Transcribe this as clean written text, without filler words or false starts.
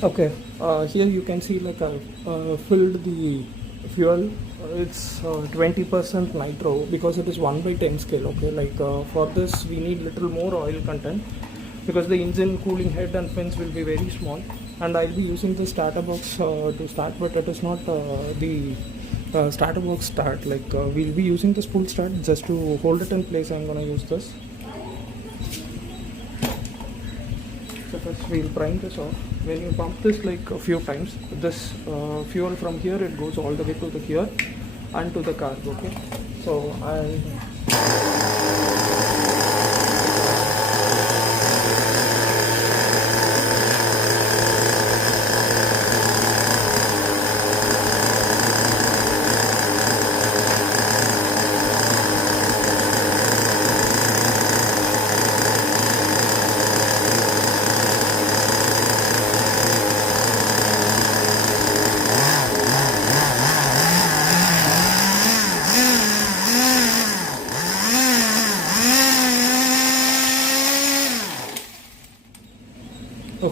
Okay, here you can see like I've filled the fuel. It's 20% nitro because it is 1/10 scale. Okay, like for this we need little more oil content because the engine cooling head and fins will be very small, and I'll be using the starter box to start, but it is not the starter box start. Like we'll be using the spool start just to hold it in place. I'm gonna use this. So first we'll prime this off. When you pump this like a few times, this fuel from here it goes all the way to the here and to the carb. Okay, so I